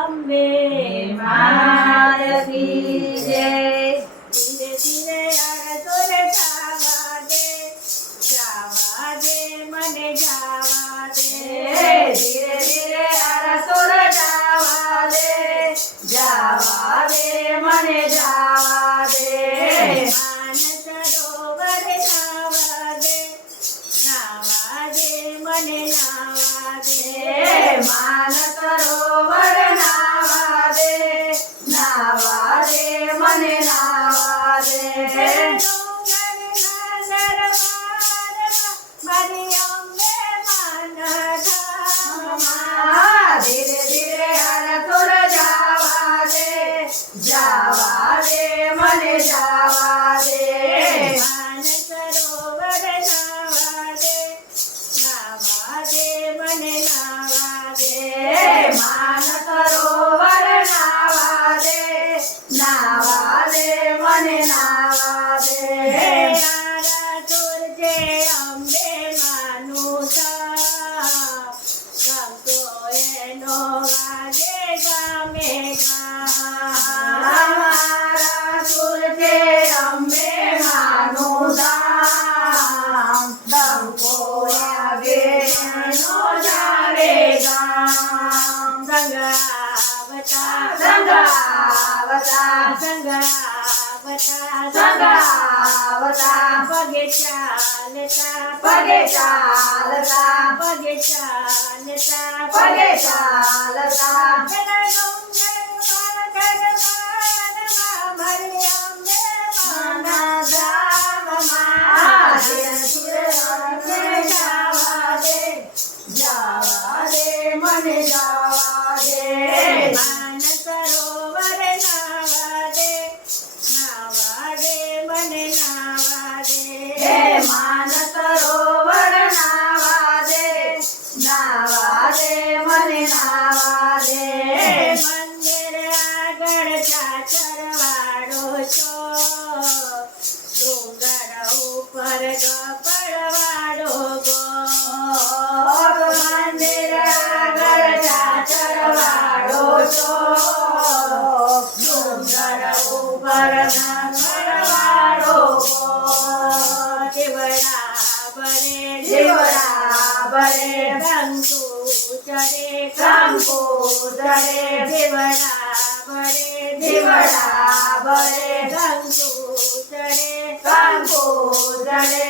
અંબે માત કી જય. ધીરે ધીરે અડસોર જાવા દે મને જાવા દે. ધીરે ધીરે અરસુર જાવા દે મને જાવા દે. માન સરોવર નાવા દે મને નાવા દે. માન સરોવર નાવા દે મને નાવા દે. મારી અંબે માના ધીરે ધીરે અરસુર જાવા દે મને જાવા દે. માન સરોવર નાવા દે મને નાવા દે. માન સરોવર નાવા દે મને નાવા દે. આરા તુરજે અંબે માનું ગમતો એનો વાગે ગામે મારા સુરતે અંબે માનું ધામ. ડંકો વાગે એનો જાવે ગામ. સંગાવતા પગે ચાલતા પગે ચાલતા પગે ચાલતા પગે ચાલતા. માના ધામમાં જાવા દે મને જાવા દે. માન સરોવર નાવા દે મને નાવા દે. માન સરોવર નાવા દે મને નાવા દે. મંદિર આગળ ચાચરવાળો છો ડુંગર ઉપર ગપડવાળો ગો. મંદિર આગળ ચાચરવાળો છો ડુંગર ઉપર ગપડવાળો ગો. જીવડા બરે કંકુ ચડે ચડે જીવડા બરે કંકુ ચડે ચડે.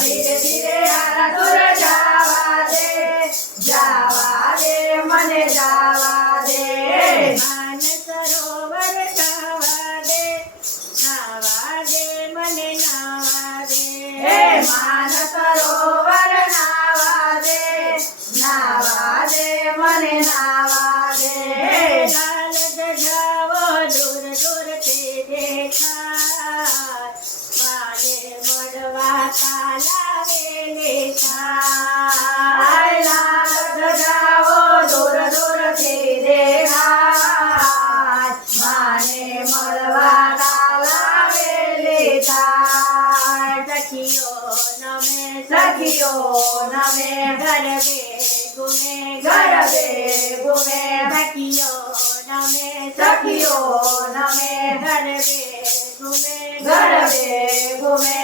ધીરે ધીરે અરસુર જાવા દે મને જાવા દે. માન સરોવર નાવા દે મને નાવા દે. માન સરોવર નાવા દે મને નાવા દે. લાલ ગજાવો દૂર દૂરથી દેખાય માને મળવા તાલાવે લેખાય. લાલ ધજાઓ દૂર દૂરથી દેખાય માને મળવા તાલાવેલી થાય. સખીઓ નમે ગરબે ઘૂમે સખીઓ નમે સખીઓ નમે ગરબે ઘૂમે ઘૂમે.